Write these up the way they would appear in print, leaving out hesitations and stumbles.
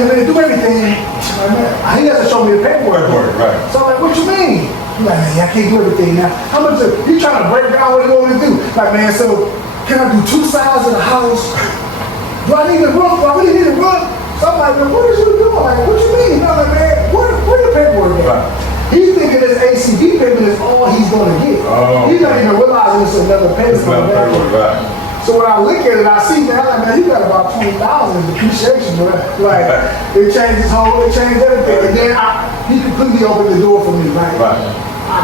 and they do everything. Like, man, he has to show me the paperwork. Right. So I'm like, what you mean? He's like, man, I can't do everything now. How much you trying to break down what he want to do? Like, man, so can I do 2 sides of the house? Do I need a roof? Do I really need a roof? So I'm like, man, what is you doing? Like, what you mean? I'm like, man, where the paperwork at? Right. He's thinking this ACB payment is all he's gonna get. Oh, he's not even realizing it's another payment. Right. So when I look at it, I see that, I'm like, man, you got about 20,000 in depreciation, bro. Like, it changed his whole, it changed everything. And then he completely opened the door for me, right?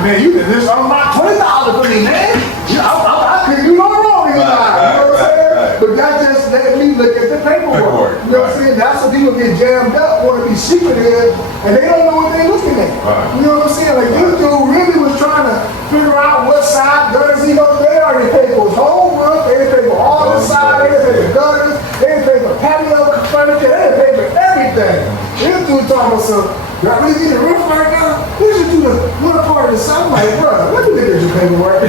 Man, you did this, I'm about 20,000 for me, man. I couldn't do no wrong in your life, you know what I'm saying? But that just let me look at the paperwork. You know what I'm saying? That's when people get jammed up, want to be secretive, and they don't know what they're looking at. You know what I'm saying? Like, this dude really was trying to figure out what side gutters he goes. They already paid for his whole roof, they didn't pay for all the side, they didn't pay for gutters, they didn't pay for patio furniture, they didn't pay for everything. This dude talking about some, do I really need a roof right now? We should do the one part of the side. I'm like, bro, what do you think is your paperwork?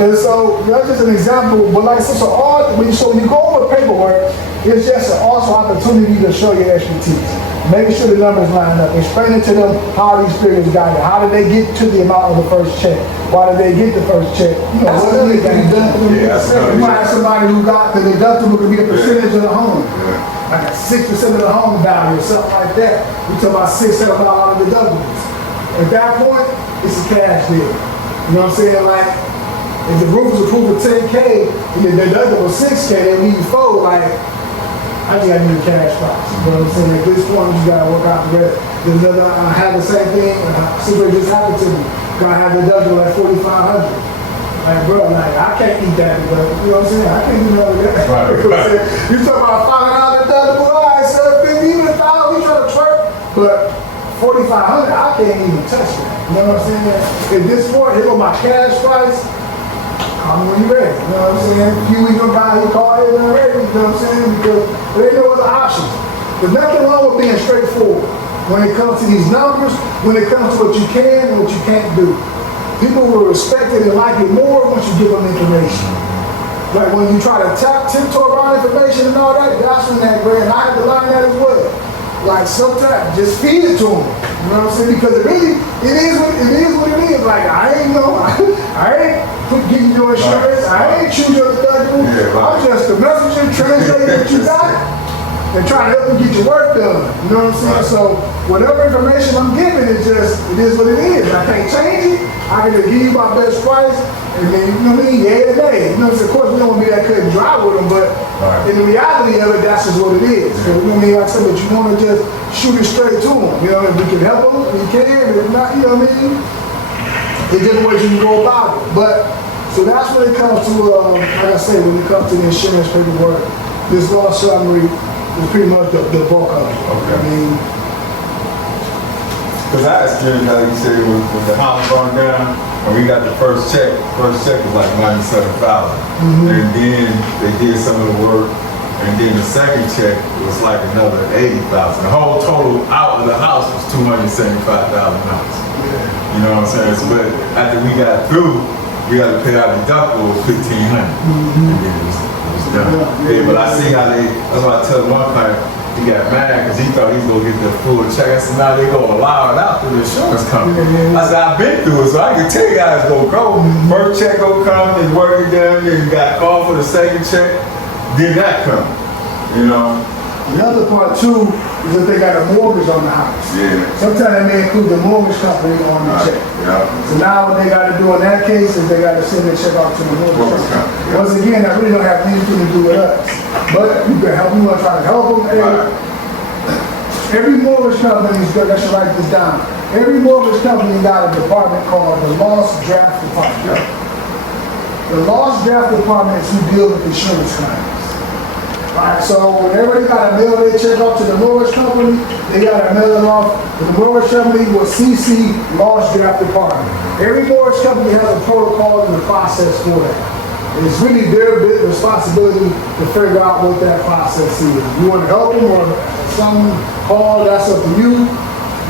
And so that's just an example. But like I said, so when you go over paperwork, it's just an awesome opportunity to show your expertise. Making sure the numbers line up. Explaining to them how these figures got it. How did they get to the amount of the first check? Why did they get the first check? You know, what do you think? You might have somebody who got the deductible could be a percentage of the home. Like 6% of the home value or something like that. We talk about $600 deductibles. At that point, it's a cash deal. You know what I'm saying? Like, if the roof was approved for 10K and the deductible was 6K and we fold, like, I just got to need a cash price. You know what I'm saying? At this point, you got to work out the rest. There's another, I had the same thing, situation just happened to me. Got to have the deductible at $4,500. Like, bro, like, I can't eat that deductible. You know what I'm saying? I can't do none of that. You know what I'm saying? You talking about $500 deductible, all right, sir, even $1,000, we trying to twerk. But $4,500, I can't even touch that. You know what I'm saying? At this point, here go my cash price. I'm when you're ready, you know what I'm saying? A few weeks go by, he called it and ready, you know what I'm saying? Because there ain't no other options. There's nothing wrong with being straightforward when it comes to these numbers, when it comes to what you can and what you can't do. People will respect it and like it more once you give them information. Like when you try to tiptoe around information and all that, that's when that grand. I had to learn that as well. Like sometimes just feed it to them. You know what I'm saying? Because it is what it is. Like I ain't getting your insurance. I ain't choose your deductible. I'm just the messenger translating what you got and trying to help you get your work done. You know what I'm saying? So whatever information I'm giving, it is what it is. I can't change it. I can just give you my best price, and then, you know what I mean, yay or nay. You know what I'm saying? Of course, we don't want to be that cut and dry with them, but in the reality of it, that's just what it is. So, you know what I mean? Like I said, but you want to just shoot it straight to them. You know, if we can help them, we can. If not, you know what I mean? It's different ways you can go about it. But, so that's when it comes to, like I say, when it comes to the insurance paperwork, this loss summary is pretty much the bulk of it. Okay. I mean, because I experienced, like you said, when the house burned down, and we got the first check was like $97,000. And then they did some of the work, and then the second check was like another $80,000. The whole total out of the house was $275,000. You know what I'm saying? So, but after we got through, we had to pay our deductible of $1,500. And then it was done. But I see how that's why I tell one client, he got mad because he thought he was going to get the full check. I said, now they going to allow it out through the insurance company. I said, I've been through it, so I can tell you guys going to go. First check going to come, then work it done, then you got called for the second check, then that come. You know? The other part too is if they got a mortgage on the house. Sometimes they may include the mortgage company on the check. So now what they got to do in that case is they got to send a check out to the mortgage company. Once again, that really don't have anything to do with us. But you can help. We want to try to help them. Every mortgage company is good. I should write this down. Every mortgage company got a department called the Lost Draft Department. The Lost Draft Department is who deals with insurance claims. Alright, so whenever they got to mail their check off to the mortgage company, they got to mail it off. The mortgage company will CC Lost Draft Department. Every mortgage company has a protocol and a process for that. And it's really their responsibility to figure out what that process is. You want to help them or someone call, that's up to you.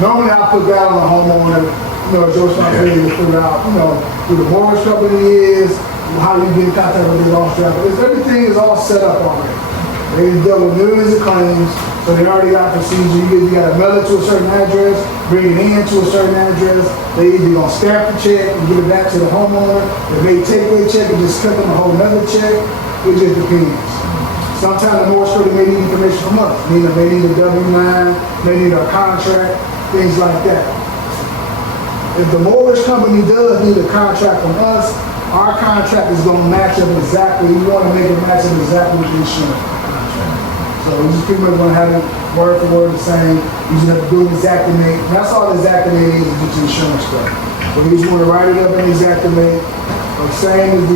Normally I put that on the homeowner, you know, it's your responsibility to figure out, you know, who the mortgage company is, how do you get in contact with the lost draft. Everything is all set up already. They dealt with millions of claims, so they already got procedure. You got to mail it to a certain address, bring it in to a certain address. They either gonna stamp the check and give it back to the homeowner. If they take their check and just cut them a whole nother check, it just depends. Sometimes the mortgage company may need information from us. Meaning they need a W-9, they need a contract, things like that. If the mortgage company does need a contract from us, our contract is going to match up exactly. We want to make it match up exactly with the insurance contract. So we just pretty much going to have it word for word the same. You just have to do an Xactimate. That's all the Xactimate is just the insurance stuff. So we just want to write it up in Xactimate. Same as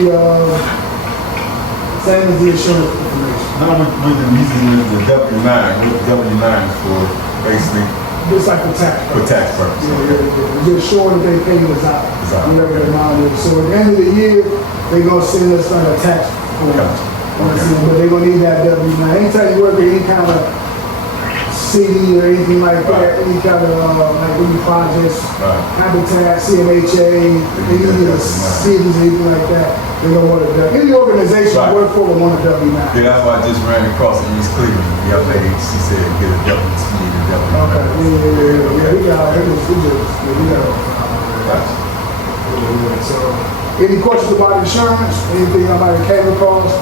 the insurance information. Now with the using the W-9, what the W-9 is for, basically. Just like for tax purposes. For tax purposes. Yeah. Just showing that they paid us out. Exactly. Whatever the amount is. So at the end of the year, they're going to send us like a tax form. Gotcha. But they're going to need that W-9. Anytime you work at any kind of city or anything like that, any kind of like any projects, Habitat, CMHA, any of the cities, anything like that, they're going to want a W. Any organization you work for will want a W-9. Yeah, that's why I just ran across in East Cleveland. The young lady, she said, get a W-2, a W-9. Okay, yeah, we got it. Gotcha. So, any questions about insurance? Anything anybody came across?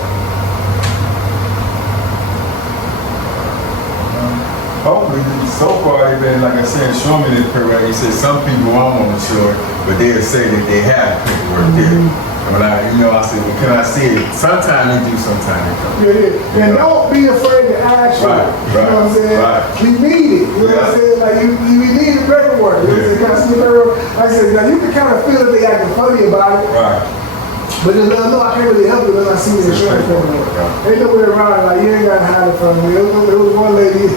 Hopefully, so far, they've been, like I said, showing me this paperwork. He said some people aren't sure, but they'll say that they have paperwork there. And when I said, well, can I see it? Sometimes they do, sometimes they don't. Yeah. And don't be afraid to ask for it. You know what I'm saying? We need it. You know what I'm saying? Like, we need the paperwork. You know what I'm saying? Can I see the paperwork? Like I said, now you can kind of feel that they acting funny about it. Right. But just let them know I can't really help you unless I see the insurance paperwork. Ain't no way around it. Like, you ain't got to hide it from me. There was one lady,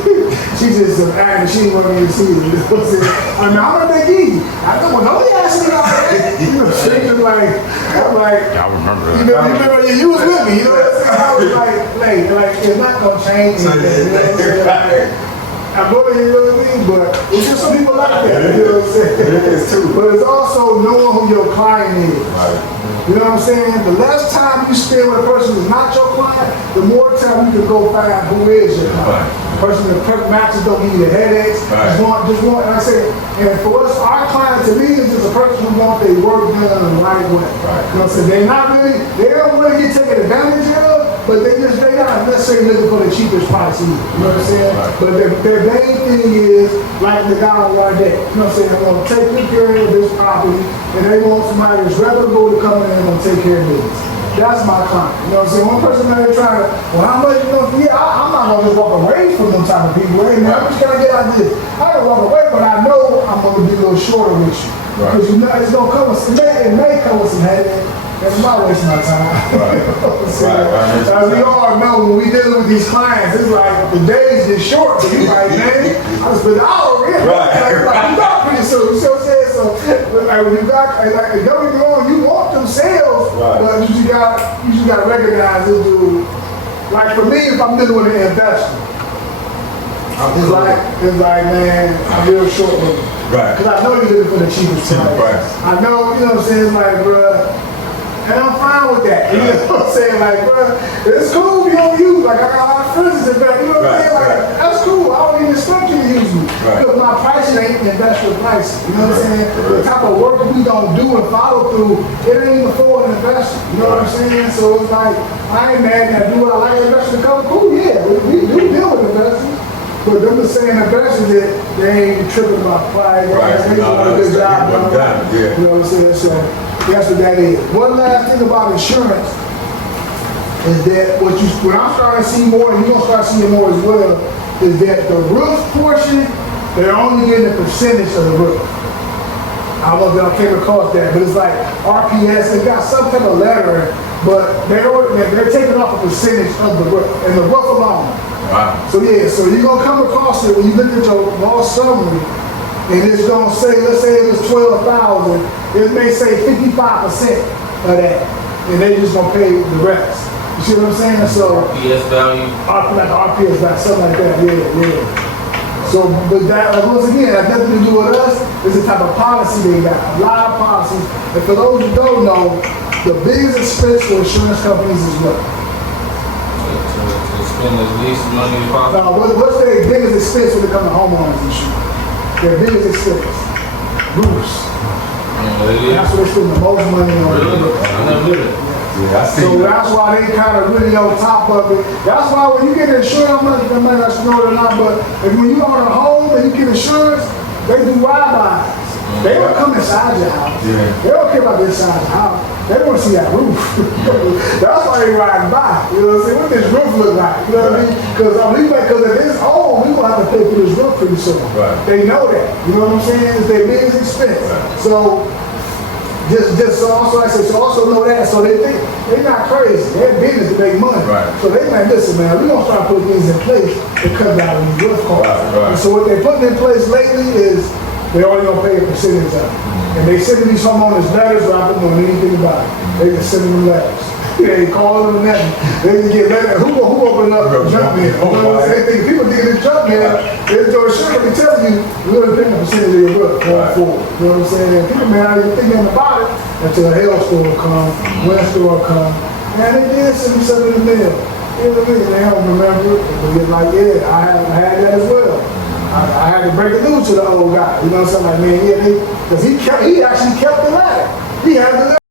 she just acting, she didn't want me to see it. You know what I'm saying? I mean, I'm not that easy. I don't want nobody asking me all that. You know, she was like, I'm like, I remember that. you remember, you was with me, you know what I'm saying? I was like, it's not going to change anything, you know what I'm saying? Like, I'm going to, you know what I mean? But it's just some people like that, you know what I'm saying? It is too. But it's also knowing who your client is. Right. You know what I'm saying? The less time you spend with a person who's not your client, the more time you can go find who is your client. The person that perfect matches don't give you the headaches. Right. Just want, like I said, and for us, our client to me is just a person who wants their work done the right way. Right. You know what I'm saying? They don't really get taken advantage of, but they not necessarily looking for the cheapest price either. You know what I'm saying? Right. But their main thing is, like the guy on one day, you know what I'm saying? They're going to take good care of this property, and they want somebody that's reputable to come in and gonna take care of business. That's my client. You know what I'm saying? One person out there trying to, well, how much, I'm not gonna just walk away from them type of people. Hey, man, I'm just gonna get out of this. I can walk away, but I know I'm gonna be a little shorter with you. Because you know it's gonna come with it may come with some headache. That's not wasting my time. As we all know, when we dealing with these clients, it's like the days get short. So you like, man, I was been out already. Like, you got pretty soon. You see what I'm saying? So, like, when you got, like, don't get me wrong, you want them sales, but you just gotta recognize it, dude. Like, for me, if I'm dealing with an investor, it's like, man, I'm real short with it. Right. Because I know you're looking for the cheapest price. I know, you know what I'm saying? It's like, bruh, and I'm fine with that. You know what I'm saying? Like, bruh, it's cool if you don't use. Like, I got a lot of friends in fact, you know what I'm saying? Like, that's cool. I don't even expect you to use me. Because my pricing ain't industrial pricing. You know what I'm saying? The type of work we don't do and follow through, it ain't even for an investor. You know what I'm saying? So it's like, I ain't mad at I do what I like an investor to come. Cool, yeah. We do deal with investors. But them the same investors that they ain't tripping about price. They just want a good job done. You know what I'm saying? So that's what that is. One last thing about insurance is that when I'm starting to see more, and you're gonna start seeing more as well, is that the roof portion, they're only getting a percentage of the roof. I don't know if y'all came across that, but it's like RPS, they got some type of letter, but they're taking off a percentage of the roof, and the roof alone. Wow. So yeah, so you're gonna come across it when you look at your loss summary, and it's gonna say, let's say it was 12,000, it may say 55% of that, and they just gonna pay the rest. You see what I'm saying? So RPS value. like RPS value, something like that. Yeah. So, but that once again, that nothing to do with us. It's the type of policy they got. A lot of policies. And for those who don't know, the biggest expense for insurance companies is what? To spend as least money as possible. Now, what's their biggest expense when it comes to homeowners insurance? Their biggest expense? Roofs. That's what they spend the most money on. Really? I never knew that. Yeah, I see So that. that's why they kind of really on top of it. That's why when you get insurance, I'm not gonna make us know it or not, but if when you own a home and you get insurance, they do ride-bys. They don't come inside your house. Yeah. They don't care about the inside the house. They want to see that roof. That's why they riding by. You know what I'm saying? What this roof look like? You know what I mean? Because if it's old, we gonna have to pay for this roof pretty soon. Right. They know that. You know what I'm saying? It's their biggest expense. Right. So just so also I said, so also know that. So they think they're not crazy. They're business to make money. Right. So they like, listen, man, we're gonna start putting things in place to cut down on these roof costs. Right. And so what they're putting in place lately is they're only gonna pay a percentage of it. And they sending these homeowners letters without them knowing anything about it. They just sending them letters. They ain't calling them nothing. They just get letters. Who opened up the jump in? You know what I'm saying? People thinking this jump in, they're sure they tell you we're gonna pay a percentage of your roof going forward. You know what I'm saying? And people may not even think nothing about it until a hailstorm comes, windstorm comes, and they did send themselves in the mail. You know what I mean? They don't remember it. But they're like, yeah, I had that as well. I had to break the news to the old guy. You know what I'm saying? Like, man, yeah, because he actually kept the letter. He had the letter.